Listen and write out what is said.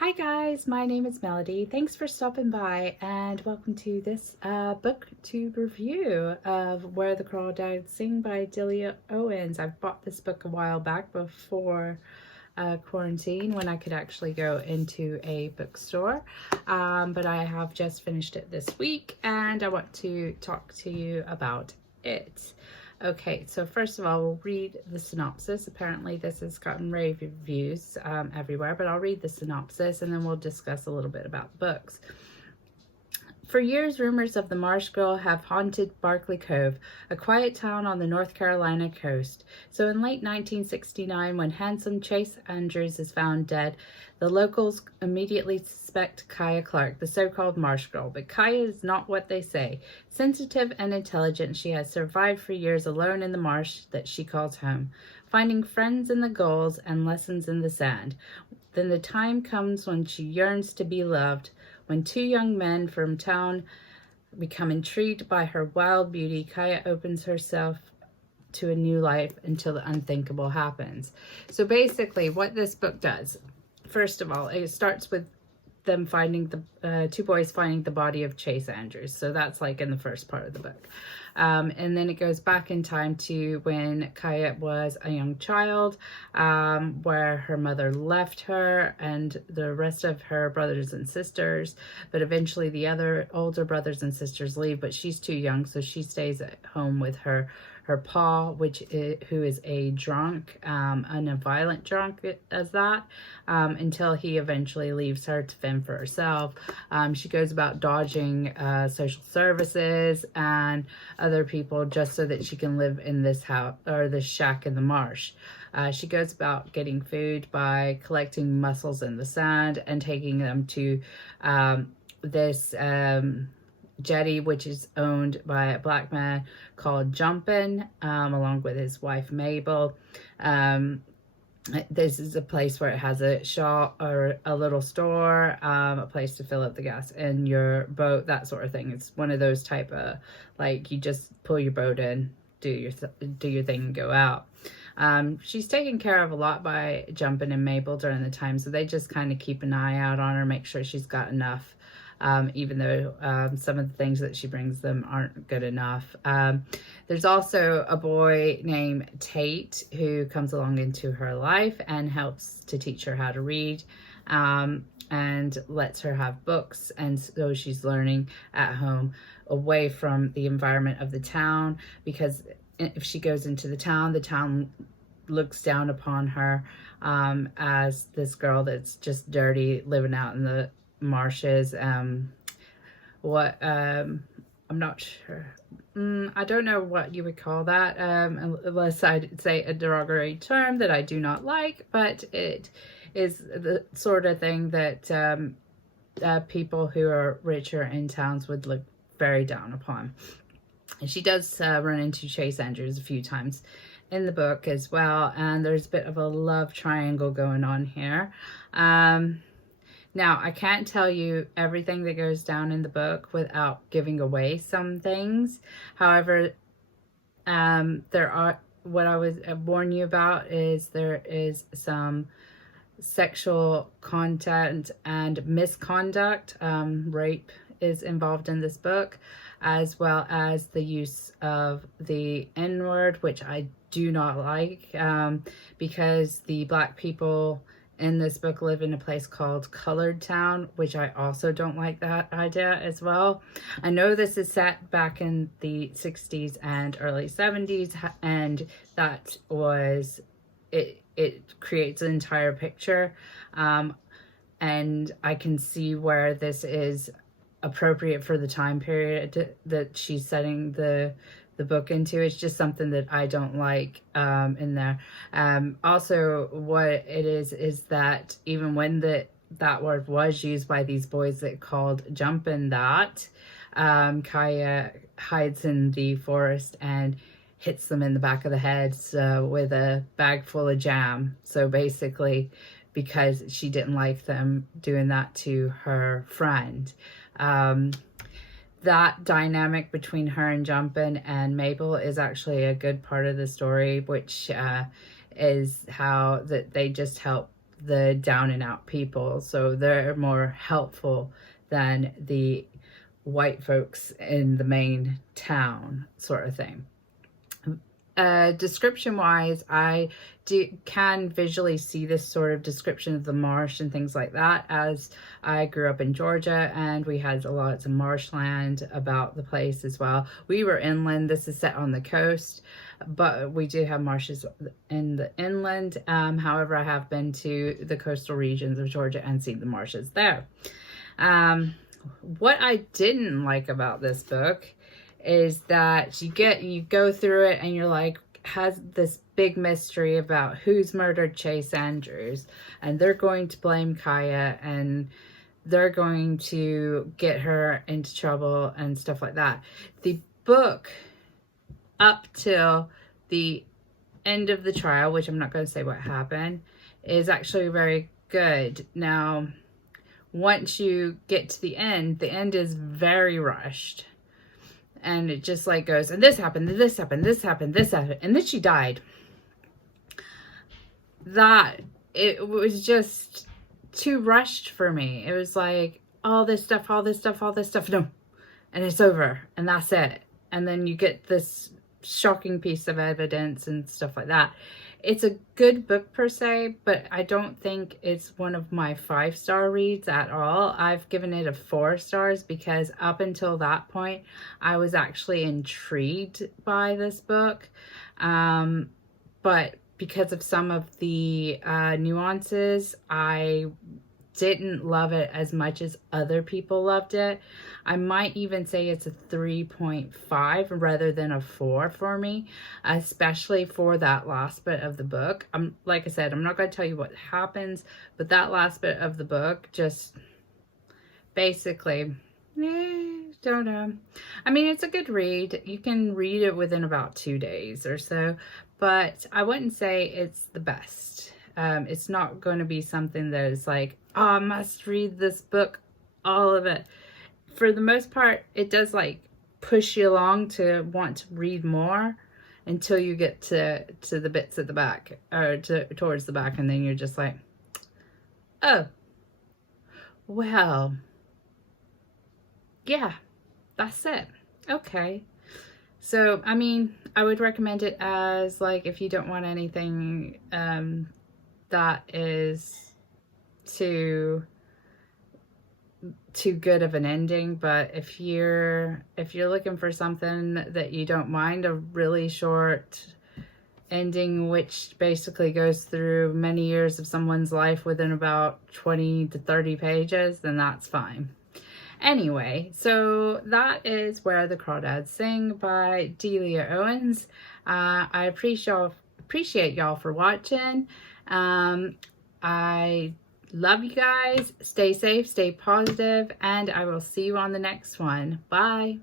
Hi guys, my name is Melody. Thanks for stopping by and welcome to this Booktube review of Where the Crawdads Sing by Delia Owens. I bought this book a while back before quarantine when I could actually go into a bookstore, but I have just finished it this week and I want to talk to you about it. Okay, so first of all, we'll read the synopsis. Apparently this has gotten rave reviews everywhere, but I'll read the synopsis and then we'll discuss a little bit about books. For years, rumors of the Marsh Girl have haunted Barkley Cove, a quiet town on the North Carolina coast. So in late 1969, when handsome Chase Andrews is found dead, the locals immediately suspect Kaya Clark, the so-called Marsh Girl. But Kaya is not what they say. Sensitive and intelligent, she has survived for years alone in the marsh that she calls home, finding friends in the gulls and lessons in the sand. Then the time comes when she yearns to be loved. When two young men from town become intrigued by her wild beauty, Kaya opens herself to a new life until the unthinkable happens. So basically what this book does, first of all, it starts with them finding the two boys finding the body of Chase Andrews. So that's like in the first part of the book. And then it goes back in time to when Kaya was a young child, where her mother left her and the rest of her brothers and sisters, but eventually the other older brothers and sisters leave, but she's too young, so she stays at home with her pa, who is a drunk, and a violent drunk as that, until he eventually leaves her to fend for herself. She goes about dodging social services and other people just so that she can live in this house or this shack in the marsh. She goes about getting food by collecting mussels in the sand and taking them to this jetty, which is owned by a black man called Jumpin', along with his wife Mabel. This is a place where it has a shop or a little store, a place to fill up the gas in your boat, that sort of thing. It's one of those type of, like, you just pull your boat in, do your thing and go out. She's taken care of a lot by Jumpin' and Mabel during the time, so they just kind of keep an eye out on her, make sure she's got enough. Even though some of the things that she brings them aren't good enough. There's also a boy named Tate who comes along into her life and helps to teach her how to read, and lets her have books, and so she's learning at home away from the environment of the town, because if she goes into the town looks down upon her as this girl that's just dirty, living out in the marshes. I'm not sure. I don't know what you would call that, unless I'd say a derogatory term that I do not like, but it is the sort of thing that people who are richer in towns would look very down upon. And she does run into Chase Andrews a few times in the book as well, and there's a bit of a love triangle going on here. Now, I can't tell you everything that goes down in the book without giving away some things. However, what I was warn you about is there is some sexual content and misconduct. Rape is involved in this book, as well as the use of the N-word, which I do not like, because the black people in this book live in a place called Colored Town, which I also don't like that idea as well. I know this is set back in the 60s and early 70s, and that was, it creates an entire picture, and I can see where this is appropriate for the time period that she's setting the book into. It's just something that I don't like in there. Also, what it is that even when that word was used by these boys that called Jumpin' that, Kaya hides in the forest and hits them in the back of the head with a bag full of jam. So basically, because she didn't like them doing that to her friend. That dynamic between her and Jumpin' and Mabel is actually a good part of the story, which is how that they just help the down and out people. So they're more helpful than the white folks in the main town sort of thing. Description wise, I can visually see this sort of description of the marsh and things like that, as I grew up in Georgia and we had lots of marshland about the place as well. We were inland. This is set on the coast, but we do have marshes in the inland. However, I have been to the coastal regions of Georgia and seen the marshes there. What I didn't like about this book is that you go through it and you're like, has this big mystery about who's murdered Chase Andrews, and they're going to blame Kaya and they're going to get her into trouble and stuff like that. The book up till the end of the trial, which I'm not going to say what happened, is actually very good. Now, once you get to the end is very rushed. And it just like goes, and this happened, and this happened, this happened, this happened, and then she died. That, it was just too rushed for me. It was like, all this stuff, all this stuff, all this stuff, no. And it's over, and that's it. And then you get this shocking piece of evidence and stuff like that. It's a good book per se, but I don't think it's one of my 5-star reads at all. I've given it a 4 stars because up until that point, I was actually intrigued by this book. But because of some of the nuances, I didn't love it as much as other people loved it. I might even say it's a 3.5 rather than a 4 for me, especially for that last bit of the book. Like I said, I'm not going to tell you what happens, but that last bit of the book just basically, don't know. I mean, it's a good read. You can read it within about 2 days or so, but I wouldn't say it's the best. It's not going to be something that is like, oh, I must read this book, all of it. For the most part, it does like push you along to want to read more until you get to the bits at the back, or towards the back, and then you're just like, oh, well, yeah, that's it. Okay. So, I mean, I would recommend it as like, if you don't want anything that is too good of an ending, but if you're looking for something that you don't mind, a really short ending which basically goes through many years of someone's life within about 20 to 30 pages, then that's fine. Anyway, so that is Where the Crawdads Sing by Delia Owens. I appreciate y'all for watching. I love you guys. Stay safe, stay positive, and I will see you on the next one. Bye.